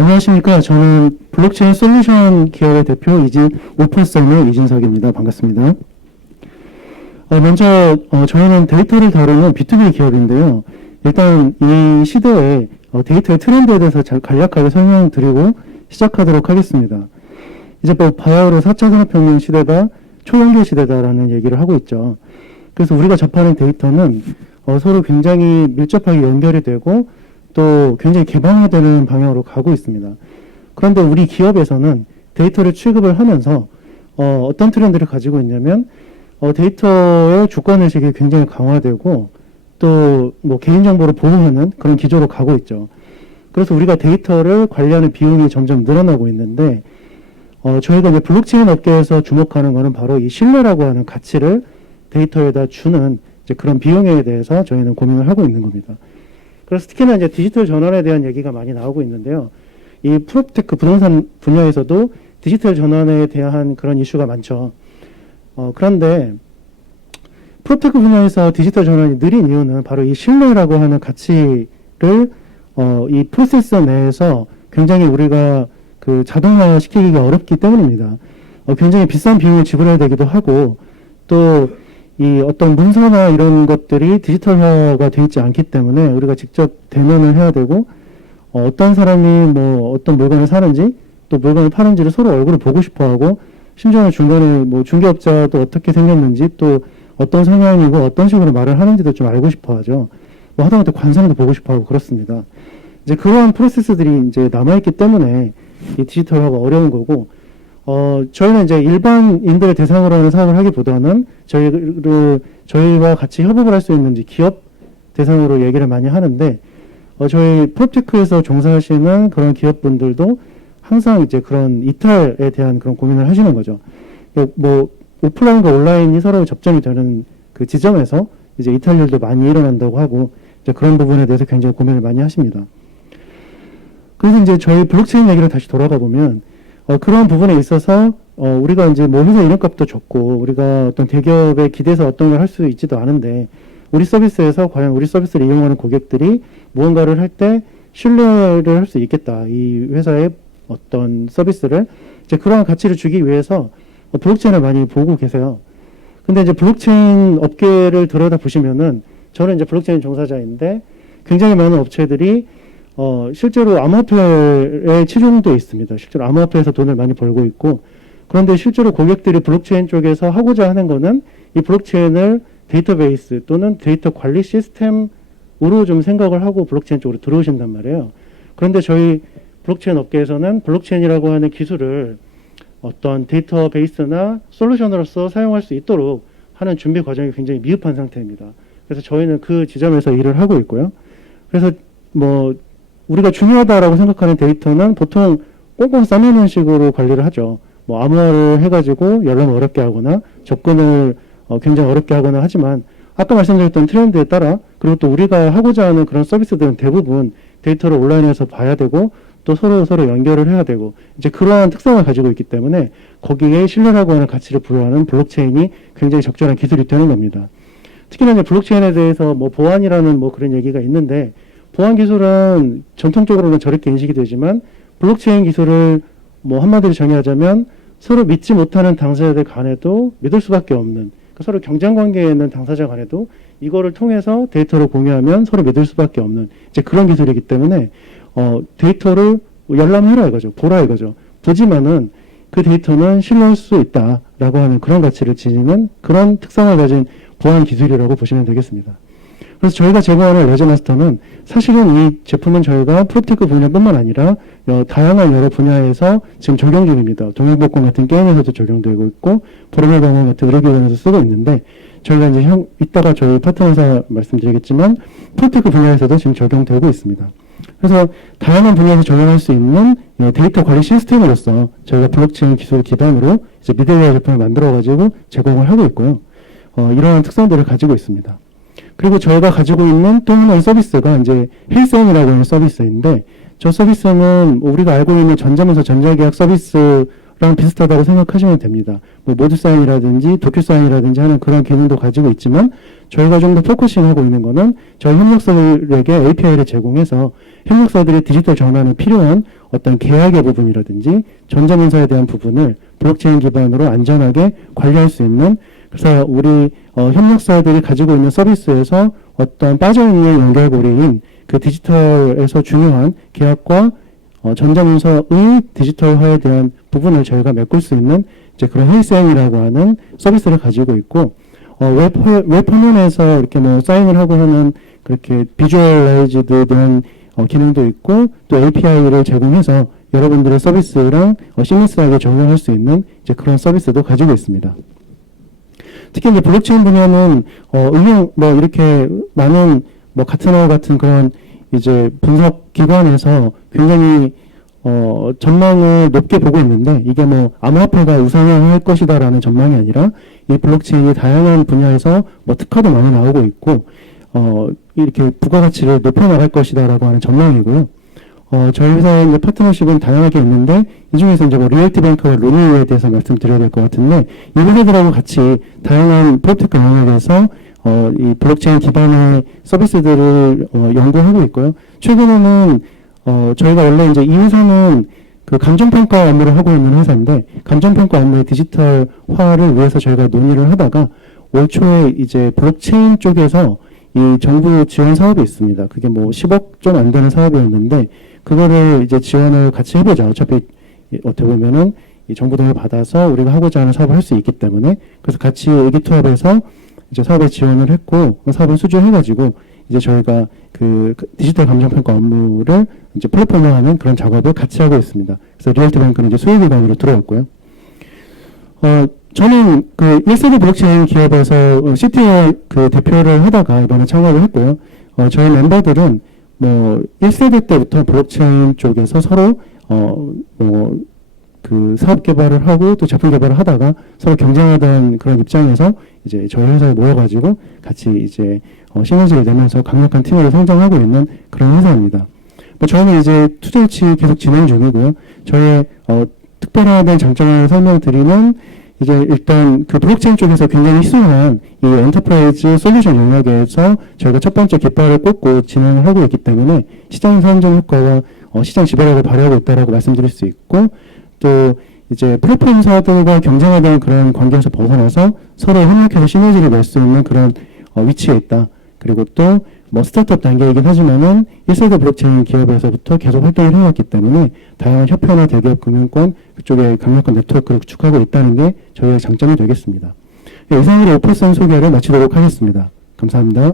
안녕하십니까. 저는 블록체인 솔루션 기업의 대표 오픈썸의 이진석입니다. 반갑습니다. 먼저 저희는 데이터를 다루는 B2B 기업인데요. 일단 이 시대에 데이터의 트렌드에 대해서 간략하게 설명드리고 시작하도록 하겠습니다. 이제 바야흐로 4차 산업혁명 시대다, 초연결 시대다라는 얘기를 하고 있죠. 그래서 우리가 접하는 데이터는 서로 굉장히 밀접하게 연결이 되고 또 굉장히 개방화되는 방향으로 가고 있습니다. 그런데 우리 기업에서는 데이터를 취급을 하면서 어떤 트렌드를 가지고 있냐면 데이터의 주권의식이 굉장히 강화되고 또 개인정보를 보호하는 그런 기조로 가고 있죠. 그래서 우리가 데이터를 관리하는 비용이 점점 늘어나고 있는데 저희가 이제 블록체인 업계에서 주목하는 것은 바로 이 신뢰라고 하는 가치를 데이터에다 주는 이제 그런 비용에 대해서 저희는 고민을 하고 있는 겁니다. 그래서 특히나 이제 디지털 전환에 대한 얘기가 많이 나오고 있는데요. 이 프롭테크 부동산 분야에서도 디지털 전환에 대한 그런 이슈가 많죠. 그런데 프롭테크 분야에서 디지털 전환이 느린 이유는 바로 이 신뢰라고 하는 가치를 이 프로세서 내에서 굉장히 우리가 그 자동화 시키기가 어렵기 때문입니다. 굉장히 비싼 비용을 지불해야 되기도 하고 또 이 어떤 문서나 이런 것들이 디지털화가 되어 있지 않기 때문에 우리가 직접 대면을 해야 되고 어떤 사람이 어떤 물건을 사는지 또 물건을 파는지를 서로 얼굴을 보고 싶어 하고 심지어는 중간에 중개업자도 어떻게 생겼는지 또 어떤 성향이고 어떤 식으로 말을 하는지도 좀 알고 싶어 하죠. 하다못해 관상도 보고 싶어 하고 그렇습니다. 이제 그러한 프로세스들이 이제 남아있기 때문에 이 디지털화가 어려운 거고 저희는 이제 일반인들을 대상으로 하는 사업을 하기보다는 저희와 같이 협업을 할 수 있는지 기업 대상으로 얘기를 많이 하는데, 저희 프롭테크에서 종사하시는 그런 기업분들도 항상 이제 그런 이탈에 대한 그런 고민을 하시는 거죠. 오프라인과 온라인이 서로 접점이 되는 그 지점에서 이제 이탈률도 많이 일어난다고 하고, 이제 그런 부분에 대해서 굉장히 고민을 많이 하십니다. 그래서 이제 저희 블록체인 얘기를 다시 돌아가 보면, 그런 부분에 있어서 우리가 이제 회사 이름값도 적고 우리가 어떤 대기업에 기대서 어떤 걸 할 수 있지도 않은데 우리 서비스에서 과연 우리 서비스를 이용하는 고객들이 무언가를 할 때 신뢰를 할 수 있겠다. 이 회사의 어떤 서비스를 이제 그러한 가치를 주기 위해서 블록체인을 많이 보고 계세요. 근데 이제 블록체인 업계를 들여다 보시면은 저는 이제 블록체인 종사자인데 굉장히 많은 업체들이 실제로 암호화폐에 치중돼 있습니다. 실제로 암호화폐에서 돈을 많이 벌고 있고, 그런데 실제로 고객들이 블록체인 쪽에서 하고자 하는 거는 이 블록체인을 데이터베이스 또는 데이터 관리 시스템으로 좀 생각을 하고 블록체인 쪽으로 들어오신단 말이에요. 그런데 저희 블록체인 업계에서는 블록체인이라고 하는 기술을 어떤 데이터베이스나 솔루션으로서 사용할 수 있도록 하는 준비 과정이 굉장히 미흡한 상태입니다. 그래서 저희는 그 지점에서 일을 하고 있고요. 그래서 우리가 중요하다라고 생각하는 데이터는 보통 꽁꽁 싸매는 식으로 관리를 하죠. 암호화를 해가지고 열람을 어렵게 하거나 접근을 굉장히 어렵게 하거나 하지만 아까 말씀드렸던 트렌드에 따라 그리고 또 우리가 하고자 하는 그런 서비스들은 대부분 데이터를 온라인에서 봐야 되고 또 서로 연결을 해야 되고 이제 그러한 특성을 가지고 있기 때문에 거기에 신뢰라고 하는 가치를 부여하는 블록체인이 굉장히 적절한 기술이 되는 겁니다. 특히나 이제 블록체인에 대해서 보안이라는 그런 얘기가 있는데 보안 기술은 전통적으로는 저렇게 인식이 되지만 블록체인 기술을 한마디로 정의하자면 서로 믿지 못하는 당사자들 간에도 믿을 수밖에 없는, 그러니까 서로 경쟁 관계에 있는 당사자 간에도 이거를 통해서 데이터를 공유하면 서로 믿을 수밖에 없는 이제 그런 기술이기 때문에 데이터를 열람해라 이거죠. 보라 이거죠. 보지만은 그 데이터는 신뢰할 수 있다라고 하는 그런 가치를 지니는 그런 특성을 가진 보안 기술이라고 보시면 되겠습니다. 그래서 저희가 제공하는 레저마스터는 사실은 이 제품은 저희가 프로테크 분야뿐만 아니라 다양한 여러 분야에서 지금 적용 중입니다. 동양복권 같은 게임에서도 적용되고 있고 보라매병원 같은 의료기관에서 쓰고 있는데 저희가 이제 이따가 저희 파트너사 말씀드리겠지만 프로테크 분야에서도 지금 적용되고 있습니다. 그래서 다양한 분야에서 적용할 수 있는 데이터 관리 시스템으로서 저희가 블록체인 기술 기반으로 이제 미들웨어 제품을 만들어가지고 제공을 하고 있고요. 이러한 특성들을 가지고 있습니다. 그리고 저희가 가지고 있는 또 하나의 서비스가 이제 헬스앤이라고 하는 서비스인데 저 서비스는 우리가 알고 있는 전자문서 전자계약 서비스랑 랑 비슷하다고 생각하시면 됩니다. 뭐 모드사인이라든지 도큐사인이라든지 하는 그런 기능도 가지고 있지만 저희가 좀 더 포커싱하고 있는 거는 저희 협력사들에게 API를 제공해서 협력사들이 디지털 전환에 필요한 어떤 계약의 부분이라든지 전자문서에 대한 부분을 블록체인 기반으로 안전하게 관리할 수 있는, 그래서 우리 협력사들이 가지고 있는 서비스에서 어떤 빠져있는 연결고리인 그 디지털에서 중요한 계약과 전자문서의 디지털화에 대한 부분을 저희가 메꿀 수 있는 이제 그런 헬스행이라고 하는 서비스를 가지고 있고, 웹 화면에서 이렇게 뭐 사인을 하고 하는 그렇게 비주얼라이즈드 된 기능도 있고, 또 API를 제공해서 여러분들의 서비스랑 시미스하게 적용할 수 있는 이제 그런 서비스도 가지고 있습니다. 특히 이제 블록체인 분야는 응용 뭐 이렇게 많은 뭐 가트너 같은 그런 이제 분석 기관에서 굉장히 전망을 높게 보고 있는데, 이게 뭐 암호화폐가 우상향할 것이다라는 전망이 아니라 이 블록체인이 다양한 분야에서 뭐 특허도 많이 나오고 있고 이렇게 부가가치를 높여나갈 것이다라고 하는 전망이고요. 저희 회사의 이제 파트너십은 다양하게 있는데, 이 중에서 이제 뭐 리얼티뱅크와 루니에 대해서 말씀드려야 될 것 같은데, 이 회사들하고 같이 다양한 프로테크 영역에서 이 블록체인 기반의 서비스들을 연구하고 있고요. 최근에는 저희가 원래 이제 이 회사는 그 감정평가 업무를 하고 있는 회사인데, 감정평가 업무의 디지털화를 위해서 저희가 논의를 하다가 올 초에 이제 블록체인 쪽에서 이 정부 지원 사업이 있습니다. 그게 뭐 10억 좀 안 되는 사업이었는데, 그거를 이제 지원을 같이 해보자. 어차피 어떻게 보면은 이 정부 돈을 받아서 우리가 하고자 하는 사업을 할 수 있기 때문에, 그래서 같이 의기투합해서 이제 사업에 지원을 했고, 사업을 수주해가지고 이제 저희가 그 디지털 감정평가 업무를 이제 플랫폼화하는 그런 작업을 같이 하고 있습니다. 그래서 리얼티뱅크는 이제 수혜기관으로 들어왔고요. 저는 그 1세대 블록체인 기업에서 CTO 그 대표를 하다가 이번에 창업을 했고요. 저희 멤버들은 뭐 1세대 때부터 블록체인 쪽에서 서로 그 사업 개발을 하고 또 제품 개발을 하다가 서로 경쟁하던 그런 입장에서 이제 저희 회사에 모여가지고 같이 이제 시너지를 내면서 강력한 팀으로 성장하고 있는 그런 회사입니다. 뭐 저희는 이제 투자 유치 계속 진행 중이고요. 저희의 특별화된 장점을 설명드리면, 이제 일단 그 블록체인 쪽에서 굉장히 희소한 이 엔터프라이즈 솔루션 영역에서 저희가 첫 번째 깃발을 꽂고 진행을 하고 있기 때문에 시장 선점 효과와 시장 지배력을 발휘하고 있다라고 말씀드릴 수 있고, 또 이제 플랫폼사들과 경쟁하던 그런 관계에서 벗어나서 서로 협력해서 시너지를 낼 수 있는 그런 위치에 있다. 그리고 또 뭐 스타트업 단계이긴 하지만은 1세대 블록체인 기업에서부터 계속 활동을 해왔기 때문에 다양한 협회나 대기업 금융권 그쪽에 강력한 네트워크를 구축하고 있다는 게 저희의 장점이 되겠습니다. 이상으로 오퍼슨 소개를 마치도록 하겠습니다. 감사합니다.